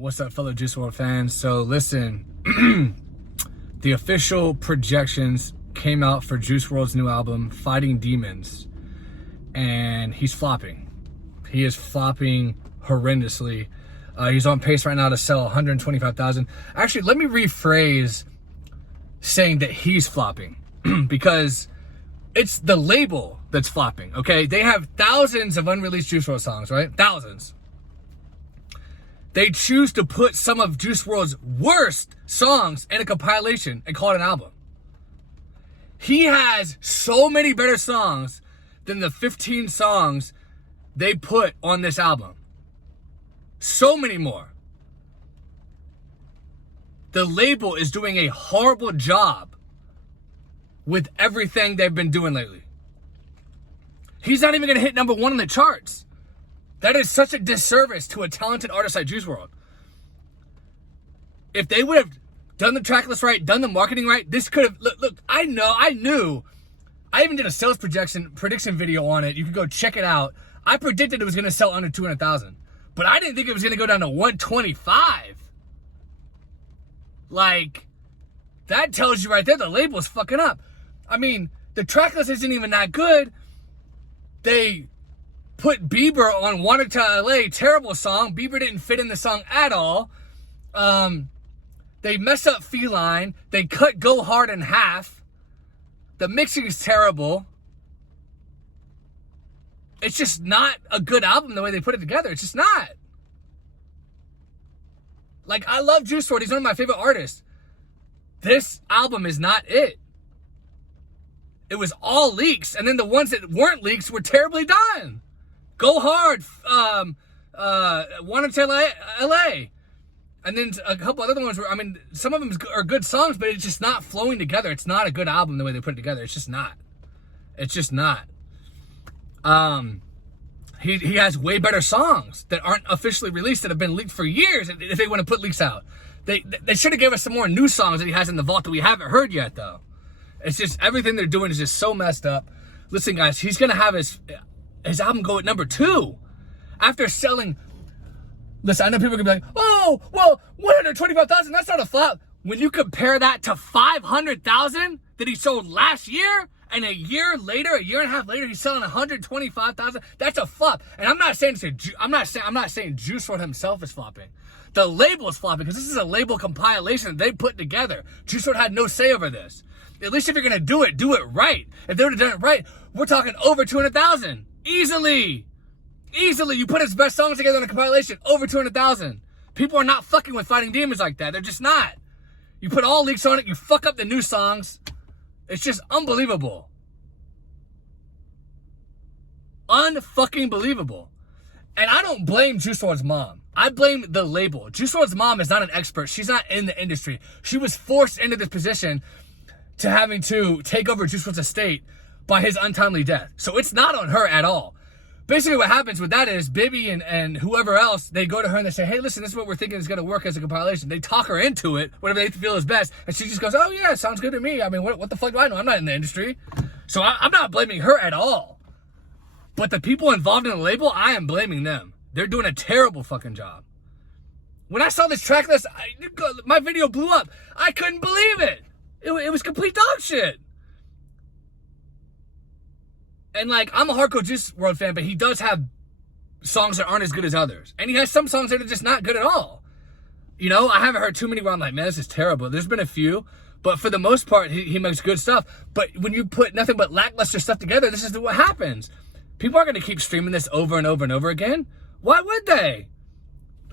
What's up, fellow Juice WRLD fans? So listen, the official projections came out for Juice WRLD's new album, Fighting Demons, and he's flopping. He is flopping horrendously. He's on pace right now to sell 125,000. Actually, let me rephrase saying that he's flopping because it's the label that's flopping, okay? They have thousands of unreleased Juice WRLD songs, right? Thousands. They choose to put some of Juice WRLD's worst songs in a compilation and call it an album. He has so many better songs than the 15 songs they put on this album. So many more. The label is doing a horrible job with everything they've been doing lately. He's not even going to hit number 1 on the charts. That is such a disservice to a talented artist like Juice WRLD. If they would have done the track list right, done the marketing right, this could have... Look, I knew. I even did a sales prediction video on it. You can go check it out. I predicted it was going to sell under 200,000. But I didn't think it was going to go down to 125. Like, that tells you right there the label's fucking up. I mean, the track list isn't even that good. They put Bieber on Wanted to LA, terrible song. Bieber didn't fit in the song at all. They messed up Feline. They cut Go Hard in half. The mixing is terrible. It's just not a good album the way they put it together. It's just not. Like, I love Juice WRLD. He's one of my favorite artists. This album is not it. It was all leaks, and then the ones that weren't leaks were terribly done. Go Hard, Wanted to LA. And then a couple other ones were, I mean, some of them are good songs, but it's just not flowing together. It's not a good album the way they put it together. It's just not. It's just not. He has way better songs that aren't officially released that have been leaked for years if they want to put leaks out. They should have given us some more new songs that he has in the vault that we haven't heard yet, though. It's just, everything they're doing is just so messed up. Listen, guys, he's going to have his album go at number 2 after selling. Listen, I know people are going to be like, oh, well, 125,000, that's not a flop. When you compare that to 500,000 that he sold last year, and a year and a half later, he's selling 125,000. That's a flop. And I'm not saying Juice WRLD himself is flopping. The label is flopping because this is a label compilation that they put together. Juice WRLD had no say over this. At least if you're gonna do it right. If they would have done it right, we're talking over 200,000 easily. You put his best songs together in a compilation, over 200,000. People are not fucking with Fighting Demons like that. They're just not. You put all leaks on it. You fuck up the new songs. It's just unbelievable. Unfucking believable. And I don't blame Juice WRLD's mom. I blame the label. Juice WRLD's mom is not an expert. She's not in the industry. She was forced into this position to having to take over Juice WRLD's estate by his untimely death. So it's not on her at all. Basically what happens with that is Bibby and whoever else, they go to her and they say, hey, listen, this is what we're thinking is going to work as a compilation. They talk her into it, whatever they feel is best. And she just goes, oh, yeah, sounds good to me. I mean, what the fuck do I know? I'm not in the industry. So I'm not blaming her at all. But the people involved in the label, I am blaming them. They're doing a terrible fucking job. When I saw this track list, my video blew up. I couldn't believe it. It was complete dog shit. And, like, I'm a hardcore Juice WRLD fan, but he does have songs that aren't as good as others. And he has some songs that are just not good at all. You know, I haven't heard too many where I'm like, man, this is terrible. There's been a few, but for the most part, he makes good stuff. But when you put nothing but lackluster stuff together, this is what happens. People aren't going to keep streaming this over and over and over again. Why would they?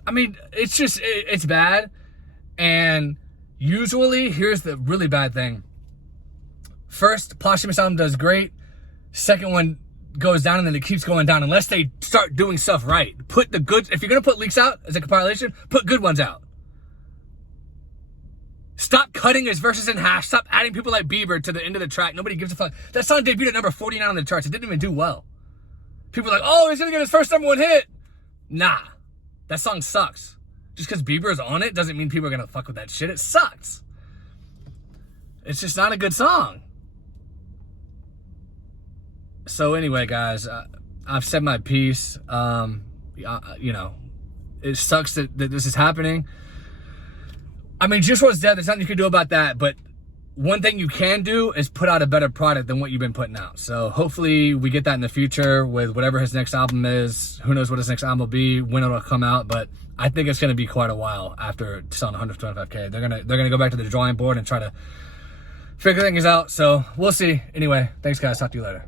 I mean, it's just, it's bad. And usually, here's the really bad thing. First, posthumous album does great. Second one goes down and then it keeps going down unless they start doing stuff right. Put the good, if you're going to put leaks out as a compilation, put good ones out. Stop cutting his verses in half. Stop adding people like Bieber to the end of the track. Nobody gives a fuck. That song debuted at number 49 on the charts. It didn't even do well. People are like, oh, he's going to get his first number 1 hit. Nah, that song sucks. Just because Bieber is on it doesn't mean people are going to fuck with that shit. It sucks. It's just not a good song. So anyway, guys, I've said my piece. You know, It sucks that this is happening. I mean, Juice WRLD's dead. There's nothing you can do about that. But one thing you can do is put out a better product than what you've been putting out. So hopefully we get that in the future with whatever his next album is. Who knows what his next album will be, when it'll come out. But I think it's going to be quite a while after selling 125K. They're gonna go back to the drawing board and try to figure things out. So we'll see. Anyway, thanks guys. Talk to you later.